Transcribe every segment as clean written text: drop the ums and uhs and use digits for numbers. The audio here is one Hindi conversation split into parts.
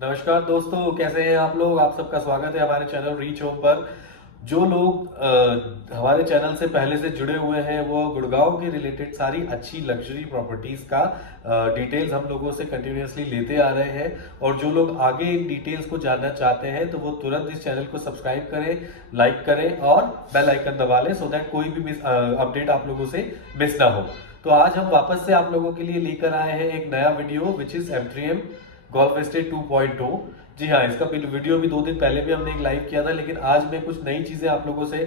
नमस्कार दोस्तों, कैसे हैं आप लोग। आप सबका स्वागत है हमारे चैनल रीच होम पर। जो लोग हमारे चैनल से पहले से जुड़े हुए हैं वो गुड़गांव के रिलेटेड सारी अच्छी लग्जरी प्रॉपर्टीज का डिटेल्स हम लोगों से कंटिन्यूअसली लेते आ रहे हैं। और जो लोग आगे इन डिटेल्स को जानना चाहते हैं तो वो तुरंत इस चैनल को सब्सक्राइब करें, लाइक करें और बेल आइकन दबा लें, सो दैट कोई भी अपडेट आप लोगों से मिस ना हो। तो आज हम वापस से आप लोगों के लिए लेकर आए हैं एक नया video which is M3M golf estate 2.2। जी हाँ, इसका वीडियो भी 2 दिन पहले भी हमने एक लाइव किया था, लेकिन आज मैं कुछ नई चीजें आप लोगों से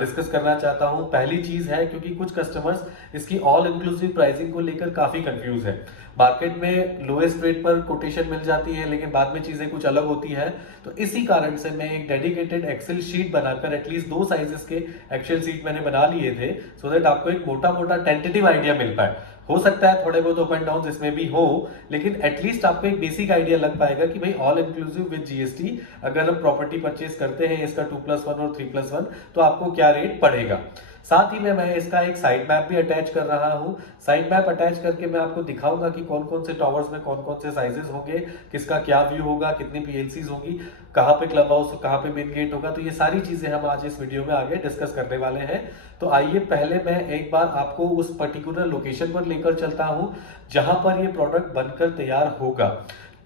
डिस्कस करना चाहता हूँ। पहली चीज है, क्योंकि कुछ कस्टमर्स इसकी ऑल इंक्लूसिव प्राइसिंग को लेकर काफी कंफ्यूज है। मार्केट में लोएस्ट रेट पर कोटेशन मिल जाती है, लेकिन बाद में चीजें कुछ अलग होती है। तो इसी कारण से मैं एक डेडिकेटेड एक्सेल शीट बनाकर एटलीस्ट 2 साइजेस के एक्सेल शीट मैंने बना लिए थे, सो दैट आपको एक मोटा मोटा टेंटेटिव आइडिया मिल पाए। हो सकता है थोड़े बहुत अप एंड डाउन इसमें भी हो, लेकिन एटलीस्ट आपको एक बेसिक आइडिया लग पाएगा कि भाई ऑल इंक्लूसिव विद जीएसटी अगर हम प्रॉपर्टी परचेज करते हैं इसका 2+1 और 3+1 तो आपको क्या रेट पड़ेगा। साथ ही में मैं इसका एक साइड मैप भी अटैच कर रहा हूं। साइड मैप अटैच करके मैं आपको दिखाऊंगा कि कौन कौन से टावर्स में कौन कौन से साइजेस होंगे, किसका क्या व्यू होगा, कितनी पीएलसीज होगी, कहाँ पे क्लब हाउस, कहाँ पे मेन गेट होगा। तो ये सारी चीजें हम आज इस वीडियो में आगे डिस्कस करने वाले हैं। तो आइए पहले मैं एक बार आपको उस पर्टिकुलर लोकेशन पर लेकर चलता हूं जहां पर ये प्रोडक्ट बनकर तैयार होगा।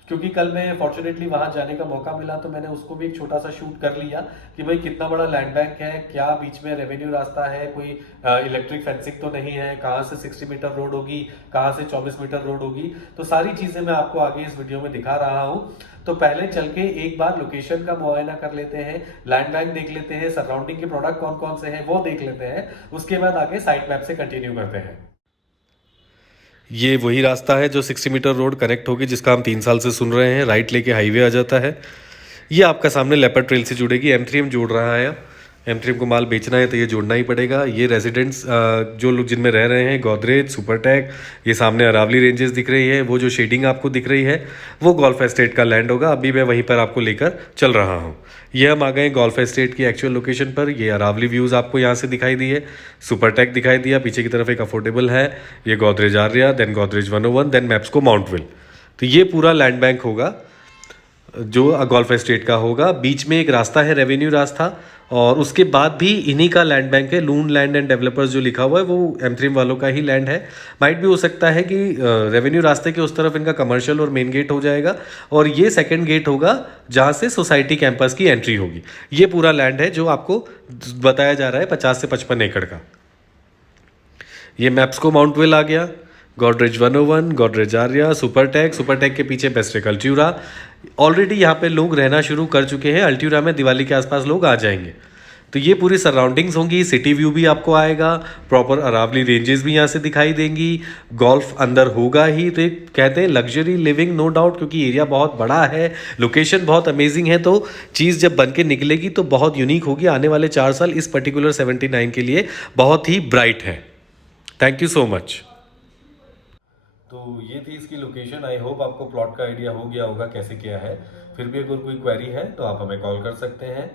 क्योंकि कल मैं फॉर्चुनेटली वहां जाने का मौका मिला तो मैंने उसको भी एक छोटा सा शूट कर लिया कि भाई कितना बड़ा लैंड बैंक है, क्या बीच में रेवेन्यू रास्ता है, कोई इलेक्ट्रिक फेंसिंग तो नहीं है, कहाँ से 60 मीटर रोड होगी, कहाँ से 24 मीटर रोड होगी। तो सारी चीजें मैं आपको आगे इस वीडियो में दिखा रहा हूँ। तो पहले चल के एक बार लोकेशन का मुआयना कर लेते हैं, लैंड बैंक देख लेते हैं, सराउंडिंग के प्रोडक्ट कौन कौन से हैं वो देख लेते हैं, उसके बाद आगे साइट मैप से कंटिन्यू करते हैं। ये वही रास्ता है जो 60 मीटर रोड कनेक्ट होगी, जिसका हम 3 साल से सुन रहे हैं। राइट लेके हाईवे आ जाता है। ये आपका सामने लेपर्ड ट्रेल से जुड़ेगी। M3M जोड़ रहा है। M3M को माल बेचना है तो ये जोड़ना ही पड़ेगा। ये रेजिडेंट्स जो लोग जिनमें रह रहे हैं, गोदरेज, सुपरटेक, ये सामने अरावली रेंजेस दिख रही है, वो जो शेडिंग आपको दिख रही है वो गोल्फ एस्टेट का लैंड होगा। अभी मैं वहीं पर आपको लेकर चल रहा हूँ। ये हम आ गए गोल्फ एस्टेट की एक्चुअल लोकेशन पर। ये अरावली व्यूज़ आपको यहाँ से दिखाई दिए, सुपरटेक दिखाई दिया, पीछे की तरफ एक अफोर्डेबल है, ये गोदरेज आर्या, देन गोदरेज 101, देन मैप्सको माउंटविल। तो ये पूरा लैंड बैंक होगा जो गोल्फ एस्टेट का होगा। बीच में एक रास्ता है, रेवेन्यू रास्ता, और उसके बाद भी इन्हीं का लैंड बैंक है। लून लैंड एंड डेवलपर्स जो लिखा हुआ है वो M3M वालों का ही लैंड है। माइट भी हो सकता है कि रेवेन्यू रास्ते के उस तरफ इनका कमर्शियल और मेन गेट हो जाएगा, और ये सेकंड गेट होगा जहाँ से सोसाइटी कैंपस की एंट्री होगी। ये पूरा लैंड है जो आपको बताया जा रहा है 50 से 55 एकड़ का। ये मैप्सको माउंटवेल आ गया, गोदरेज 101, गोदरेज आर्या, सुपरटेक, सुपरटेक के पीछे बेस्टेक अल्ट्यूरा। ऑलरेडी यहाँ पे लोग रहना शुरू कर चुके हैं। अल्ट्यूरा में दिवाली के आसपास लोग आ जाएंगे। तो ये पूरी सराउंडिंग्स होंगी। सिटी व्यू भी आपको आएगा, प्रॉपर अरावली रेंजेस भी यहाँ से दिखाई देंगी। गोल्फ अंदर होगा ही, तो एक कहते हैं लग्जरी लिविंग, नो डाउट, क्योंकि एरिया बहुत बड़ा है, लोकेशन बहुत अमेजिंग है। तो चीज़ जब बन के निकलेगी तो बहुत यूनिक होगी। आने वाले 4 साल इस पर्टिकुलर 79 के लिए बहुत ही ब्राइट है। Thank you so much. तो ये थी इसकी लोकेशन। आई होप आपको प्लॉट का आइडिया हो गया होगा कैसे क्या है। फिर भी अगर कोई क्वेरी है तो आप हमें कॉल कर सकते हैं।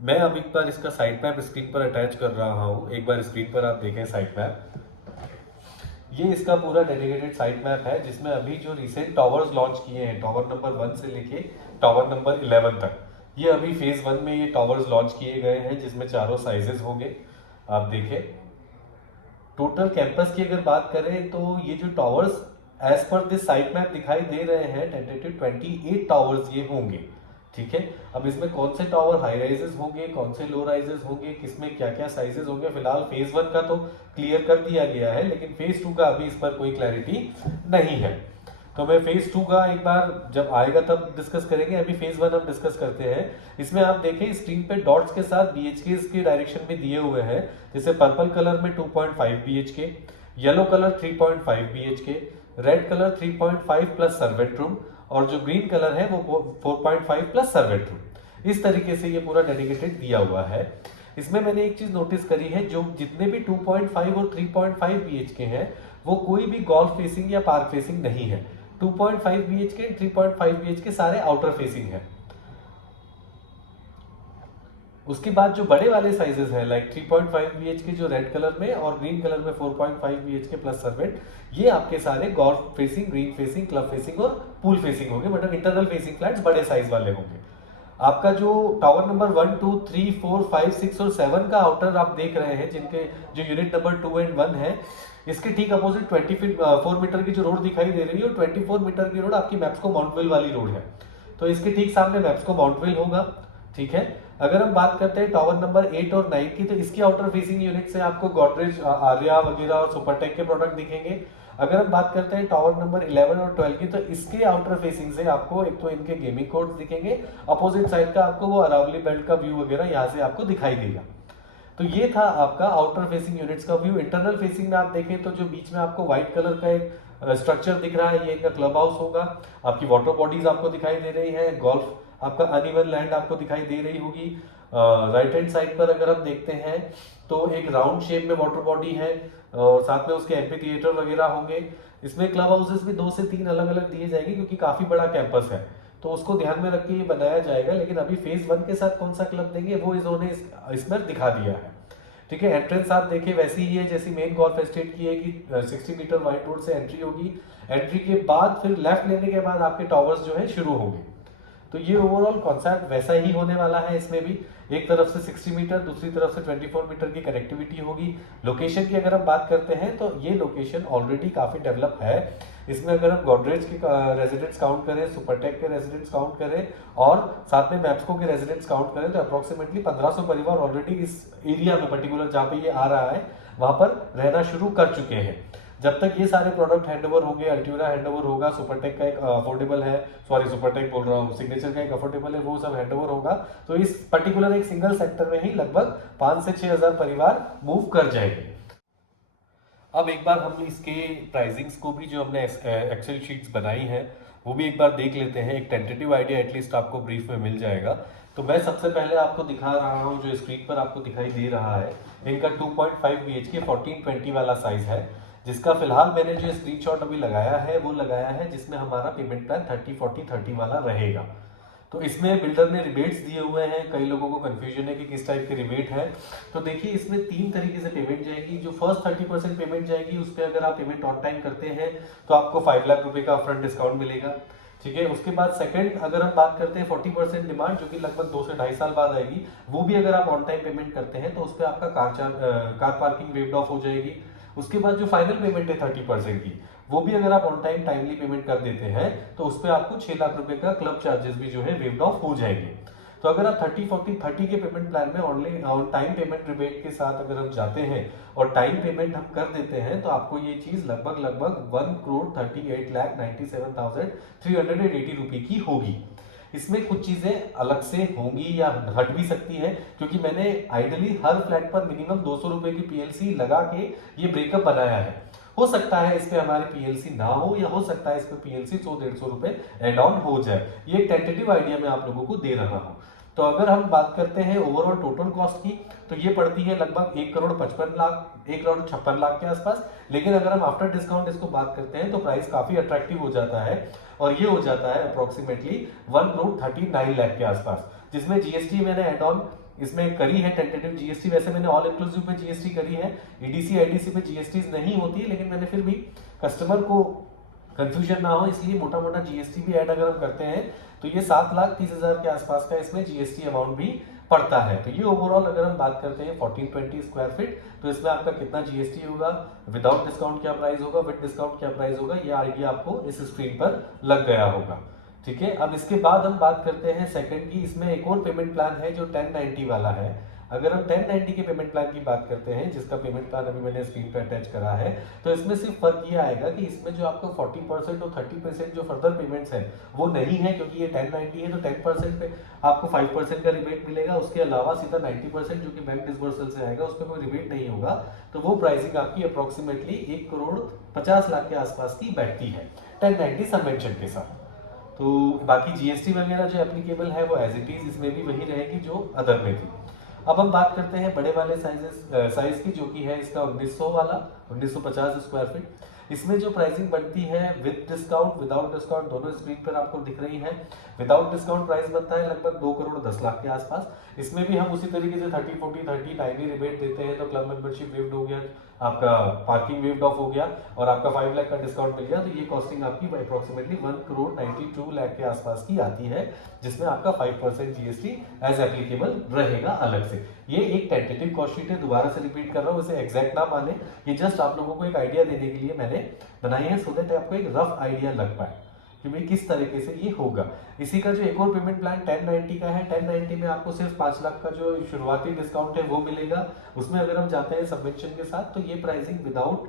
मैं अब एक बार इसका साइट मैप स्क्रीन पर अटैच कर रहा हूँ। एक बार स्क्रीन पर आप देखें साइट मैप। ये इसका पूरा डेडिकेटेड साइट मैप है, जिसमें अभी जो रिसेंट टावर्स लॉन्च किए हैं, टावर नंबर 1 से लेके टावर नंबर 11 तक, ये अभी फेज 1 में ये टावर्स लॉन्च किए गए हैं, जिसमें चारों साइजेस होंगे। आप देखें, टोटल कैंपस की अगर बात करें तो ये जो towers as per this site map दिखाई दे रहे हैं, टेंटेटिव 28 टावर्स ये होंगे। ठीक है, अब इसमें कौन से टावर हाई राइजेस होंगे, कौन से लो राइजेस होंगे, किसमें क्या क्या साइजेस होंगे, फिलहाल फेज 1 का तो क्लियर कर दिया गया है, लेकिन फेज 2 का अभी इस पर कोई क्लैरिटी नहीं है। तो मैं फेज 2 का एक बार जब आएगा तब डिस्कस करेंगे। अभी फेज 1 हम डिस्कस करते हैं। इसमें आप देखें स्क्रीन पे डॉट्स के साथ BHK के डायरेक्शन में दिए हुए हैं। जैसे पर्पल कलर में 2.5 BHK, yellow colour 3.5 BHK, red colour 3.5 plus servant room, और जो ग्रीन कलर है वो 4.5 प्लस सर्वेंट रूम। इस तरीके से ये पूरा डेडिकेटेड दिया हुआ है। इसमें मैंने एक चीज नोटिस करी है, जो जितने भी 2.5 और 3.5 BHK हैं वो कोई भी गोल्फ फेसिंग या पार्क फेसिंग नहीं है। 2.5 BHK, 3.5 BHK सारे आउटर फेसिंग है। उसके बाद जो बड़े वाले साइजेस हैं लाइक 3.5 BHK जो रेड कलर में और ग्रीन कलर में 4.5 BHK प्लस सर्वेंट, ये आपके सारे golf facing, green facing, club facing और पूल फेसिंग होंगे, मतलब इंटरनल फेसिंग फ्लैट्स बड़े साइज वाले होंगे। आपका जो टावर नंबर 1, 2, 3, 4, 5, 6 और 7 का आउटर आप देख रहे हैं, जिनके जो यूनिट नंबर 2 एंड 1 है, इसके ठीक अपोजिट 24 मीटर की जो रोड दिखाई दे रही है, 24 मीटर की रोड आपकी मैप्सको माउंटवेल वाली रोड है। तो इसके ठीक सामने मैप्सको माउंटवेल होगा, ठीक है। अगर हम बात करते हैं टावर नंबर 8 और 9 की, तो इसकी आउटर फेसिंग यूनिट से आपको गोदरेज, आर्या वगैरह और सुपरटेक के प्रोडक्ट दिखेंगे। अगर हम बात करते हैं टावर नंबर 11 और 12 की, तो इसके आउटर फेसिंग से आपको एक तो इनके गेमिंग कोड्स दिखेंगे, अपोजिट साइड का आपको वो अरावली बेल्ट का व्यू वगैरह यहाँ से आपको दिखाई देगा। तो ये था आपका आउटर फेसिंग यूनिट्स का व्यू। इंटरनल फेसिंग में आप देखें तो जो बीच में आपको व्हाइट कलर का एक स्ट्रक्चर दिख रहा है, ये इनका क्लब हाउस होगा। आपकी वाटर बॉडीज आपको दिखाई दे रही है, गोल्फ आपका अनइवन लैंड आपको दिखाई दे रही होगी। राइट हैंड साइड पर अगर हम देखते हैं तो एक राउंड शेप में वाटर बॉडी है और साथ में उसके एम्पी थिएटर वगैरह होंगे। इसमें क्लब हाउसेस भी 2 से 3 अलग अलग दिए जाएंगे क्योंकि काफी बड़ा कैंपस है, तो उसको ध्यान में रख के ये बनाया जाएगा। लेकिन अभी फेज 1 के साथ कौन सा क्लब देंगे वो इन्होंने इसमें दिखा दिया है, ठीक है। एंट्रेंस आप देखिए वैसी ही है जैसी मेन गोल्फ एस्टेट की है कि 60 मीटर वाइड रोड से एंट्री होगी। एंट्री के बाद फिर लेफ्ट लेने के बाद आपके टावर्स जो है शुरू होंगे। तो ये ओवरऑल कॉन्सेप्ट वैसा ही होने वाला है। इसमें भी एक तरफ से 60 मीटर, दूसरी तरफ से 24 मीटर की कनेक्टिविटी होगी। लोकेशन की अगर हम बात करते हैं तो ये लोकेशन ऑलरेडी काफी डेवलप है। इसमें अगर हम गोदरेज के रेजिडेंट्स काउंट करें, सुपरटेक के रेजिडेंट्स काउंट करें और साथ में मैप्सको के रेजिडेंट्स काउंट करें तो अप्रोक्सीमेटली 1500 परिवार ऑलरेडी इस एरिया में पर्टिकुलर जहाँ पे ये आ रहा है वहां पर रहना शुरू कर चुके हैं। जब तक ये सारे प्रोडक्ट हैंडओवर होंगे, अल्टीरा हैंडओवर होगा, सुपरटेक का एक अफोर्डेबल है, सॉरी सुपरटेक बोल रहा हूँ, सिग्नेचर का एक अफोर्डेबल है, वो सब हैंडओवर होगा। तो इस पर्टिकुलर एक सिंगल सेक्टर में ही लगभग 5 से 6 हजार परिवार मूव कर जाएंगे। अब एक बार हम इसके प्राइसिंग्स को भी जो हमने एक्सेल शीट्स बनाई हैं वो भी एक बार देख लेते हैं। एक टेंटेटिव आइडिया एटलीस्ट आपको ब्रीफ में मिल जाएगा। तो मैं सबसे पहले आपको दिखा रहा हूँ, जो स्क्रीन पर आपको दिखाई दे रहा है, इनका 2.5 BHK 1420 वाला साइज है, जिसका फिलहाल मैंने जो स्क्रीनशॉट अभी लगाया है वो लगाया है जिसमें हमारा पेमेंट प्लान 30-40-30 वाला रहेगा। तो इसमें बिल्डर ने रिबेट्स दिए हुए हैं। कई लोगों को कंफ्यूजन है कि किस टाइप के रिबेट है। तो देखिए इसमें 3 तरीके से पेमेंट जाएगी। जो फर्स्ट 30% पेमेंट जाएगी उस पर अगर आप पेमेंट ऑन टाइम करते हैं तो आपको 5 लाख रुपए का अपफ्रंट डिस्काउंट मिलेगा, ठीक है। उसके बाद सेकंड अगर हम बात करते हैं 40% डिमांड, जो कि लगभग 2 से 2.5 साल बाद आएगी, वो भी अगर आप ऑन टाइम पेमेंट करते हैं तो उस पर आपका कार पार्किंग वेव्ड ऑफ हो जाएगी। उसके बाद जो फाइनल पेमेंट है 30% की, वो भी अगर आप ऑन टाइम टाइमली पेमेंट कर देते हैं तो उस पर आपको 6 लाख रुपए का क्लब चार्जेस भी जो है वेव्ड ऑफ हो जाएंगे। तो अगर आप 30-40-30 के पेमेंट प्लान में only on time payment rebate के साथ अगर हम जाते हैं और टाइम पेमेंट हम कर देते हैं तो आपको ये चीज लगभग 1,38,97,380 रुपए की होगी। इसमें कुछ चीजें अलग से होंगी या हट भी सकती है, क्योंकि मैंने आइडली हर फ्लैट पर मिनिमम 200 रुपए की पीएलसी लगा के ये ब्रेकअप बनाया है। हो सकता है इस पे हमारी पीएलसी ना हो या हो सकता है इस पे पीएलसी 100-150 रुपए एड ऑन हो जाए। ये एक टेंटेटिव आइडिया मैं आप लोगों को दे रहा हूँ। तो अगर हम बात करते हैं ओवरऑल टोटल कॉस्ट की, तो ये पड़ती है लगभग 1,56,00,000 के आसपास। लेकिन अगर हम आफ्टर डिस्काउंट इसको बात करते हैं तो प्राइस काफी अट्रैक्टिव हो जाता है और ये हो जाता है अप्रोक्सीमेटली 1,39 लाख के आसपास, जिसमें जीएसटी मैंने एड ऑन इसमें करी है। टेंटेटिव जीएसटी वैसे मैंने ऑल इंक्लूसिव पे जीएसटी करी है, ईडीसी आईडीसी पे जीएसटी नहीं होती है, लेकिन मैंने फिर भी कस्टमर को कंफ्यूजन ना हो इसलिए मोटा मोटा जीएसटी भी ऐड अगर हम करते हैं तो ये 7,30,000 के आसपास का इसमें जीएसटी अमाउंट भी पड़ता है। तो ये ओवरऑल अगर हम बात करते हैं 1420 स्क्वायर फीट, तो इसमें आपका कितना जीएसटी होगा, विदाउट डिस्काउंट क्या प्राइस होगा, विद डिस्काउंट क्या प्राइस होगा, ये आइडिया आपको इस स्क्रीन पर लग गया होगा, ठीक है। अब इसके बाद हम बात करते हैं सेकंड की। इसमें एक और पेमेंट प्लान है जो 1090 वाला है। अगर हम 1090 के पेमेंट प्लान की बात करते हैं, जिसका पेमेंट प्लान अभी मैंने स्क्रीन पर अटैच करा है, तो इसमें सिर्फ फर्क ये आएगा कि इसमें जो आपको 40% और 30% जो फर्दर पेमेंट्स है वो नहीं है, क्योंकि ये 1090 है। तो 10% पे आपको 5% का रिबेट मिलेगा, उसके अलावा सीधा 90% जो कि बैंक डिस्बर्सल से आएगा उस पर कोई रिबेट नहीं होगा। तो वो प्राइसिंग आपकी अप्रोक्सीमेटली 1,50,00,000 के आसपास की बैठती है 1090 सबमेंशन के साथ। तो बाकी जीएसटी वगैरह जो एप्लीकेबल है वो एज इट इज इसमें भी वही रहेगी जो अदर में थी। अब हम बात करते हैं बड़े वाले साइज की, जो कि है इसका 1900 वाला 1950 स्क्वायर फीट। इसमें जो प्राइसिंग बनती है विद डिस्काउंट विदाउट डिस्काउंट दोनों स्क्रीन पर आपको दिख रही है। विदाउट डिस्काउंट प्राइस बनता है लगभग 2 करोड़ 10 लाख के आसपास। इसमें भी हम उसी तरीके से 30-40-30 टाइमली रिबेट देते हैं, तो क्लब मेंबरशिप वेव्ड हो गया, आपका पार्किंग वेव्ड ऑफ हो गया और आपका 5 लाख का डिस्काउंट मिल गया, तो ये कॉस्टिंग आपकी अप्रोक्सीमेटली 1 करोड़ 92 लाख के आसपास की आती है, जिसमें आपका 5% जीएसटी एज एप्लीकेबल रहेगा अलग से। ये एक टेंटेटिव कॉस्ट शीट है, दोबारा से रिपीट कर रहा हूँ, इसे एग्जैक्ट ना माने, ये जस्ट आप लोगों को एक आइडिया देने के लिए मैंने बनाई है, सो दैट आपको एक रफ आइडिया लग पाए कि भाई किस तरीके से ये होगा। इसी का जो एक और पेमेंट प्लान 1090 का है, 1090 में आपको सिर्फ 5 लाख का जो शुरुआती डिस्काउंट है वो मिलेगा। उसमें अगर हम जाते हैं सबवेंशन के साथ, तो ये प्राइसिंग विदाउट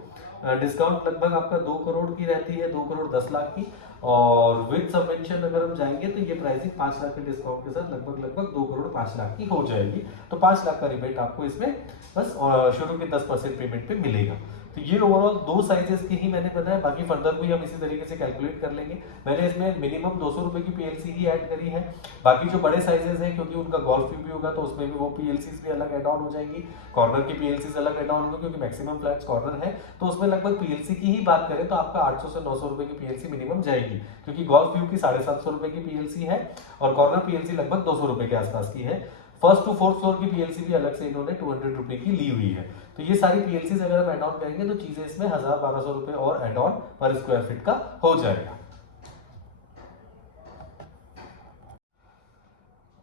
डिस्काउंट लगभग आपका 2 करोड़ की रहती है, 2 करोड़ 10 लाख की, और विद सबवेंशन अगर हम जाएंगे तो ये प्राइसिंग 5 लाख के डिस्काउंट के साथ लगभग 2 करोड़ 5 लाख की हो जाएगी। तो 5 लाख का रिबेट आपको इसमें बस शुरू के 10% पेमेंट पे मिलेगा। तो ये ओवरऑल 2 साइजेस की ही मैंने बताया, बाकी फर्दर भी हम इसी तरीके से कैलकुलेट कर लेंगे। मैंने इसमें मिनिमम 200 रुपए की पीएलसी ही ऐड करी है। बाकी जो बड़े साइजेस हैं, क्योंकि उनका गोल्फ व्यू भी होगा, तो उसमें भी वो पीएलसीज भी अलग एड ऑन हो जाएंगी, कॉर्नर की पीएलसीज अलग एड ऑन होंगे, क्योंकि मैक्सिमम फ्लैट्स कॉर्नर है, तो उसमें लगभग पीएलसी की ही बात करें तो आपका 800 से 900 रुपए की पीएलसी मिनिमम जाएगी, क्योंकि गोल्फ व्यू की 750 रुपए की पीएलसी है और कॉर्नर पीएलसी लगभग 200 रुपए के आसपास की है। फर्स्ट टू फोर्थ फ्लोर की पीएलसी भी अलग से इन्होंने 200 रुपए की ली हुई है। तो ये सारी पीएलसी अगर हम एड ऑन करेंगे तो चीजें इसमें 1000-1200 रुपए और एड ऑन पर स्क्वायर फीट का हो जाएगा।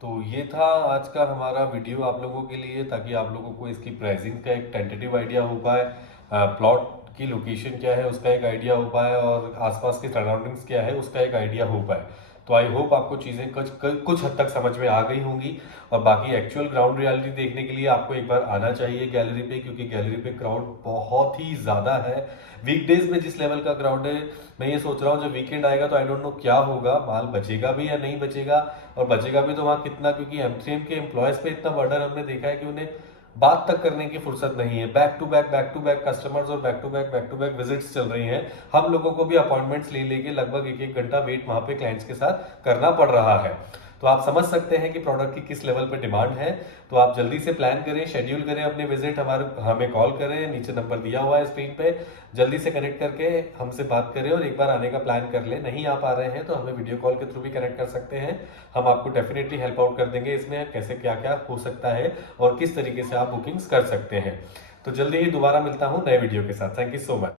तो ये था आज का हमारा वीडियो आप लोगों के लिए, ताकि आप लोगों को इसकी प्राइसिंग का एक टेंटेटिव आइडिया हो पाए, प्लॉट की लोकेशन क्या है उसका एक आइडिया हो पाए, और आसपास के सराउंडिंग्स क्या है उसका एक आइडिया हो पाए। तो आई होप आपको चीज़ें कुछ हद तक समझ में आ गई होंगी। और बाकी एक्चुअल ग्राउंड रियलिटी देखने के लिए आपको एक बार आना चाहिए गैलरी पे, क्योंकि गैलरी पे क्राउड बहुत ही ज़्यादा है। वीकडेज में जिस लेवल का क्राउड है, मैं ये सोच रहा हूँ जब वीकेंड आएगा तो आई डोंट नो क्या होगा, माल बचेगा भी या नहीं बचेगा, और बचेगा भी तो वहाँ कितना, क्योंकि एमसीएम के एम्प्लॉयज़ पे इतना बर्डन हमने देखा है कि उन्हें बात तक करने की फुर्सत नहीं है। बैक टू बैक कस्टमर्स और बैक टू बैक विजिट्स चल रही हैं। हम लोगों को भी अपॉइंटमेंट्स ले लेके लगभग 1-1 घंटा वेट वहां पे क्लाइंट्स के साथ करना पड़ रहा है। तो आप समझ सकते हैं कि प्रोडक्ट की किस लेवल पे डिमांड है। तो आप जल्दी से प्लान करें, शेड्यूल करें अपने विजिट, हमें कॉल करें, नीचे नंबर दिया हुआ है स्क्रीन पे, जल्दी से कनेक्ट करके हमसे बात करें और एक बार आने का प्लान कर लें। नहीं आ पा रहे हैं तो हमें वीडियो कॉल के थ्रू भी कनेक्ट कर सकते हैं, हम आपको डेफिनेटली हेल्प आउट कर देंगे इसमें कैसे क्या क्या हो सकता है और किस तरीके से आप बुकिंग्स कर सकते हैं। तो जल्दी ही दोबारा मिलता हूँ नए वीडियो के साथ। Thank you so much.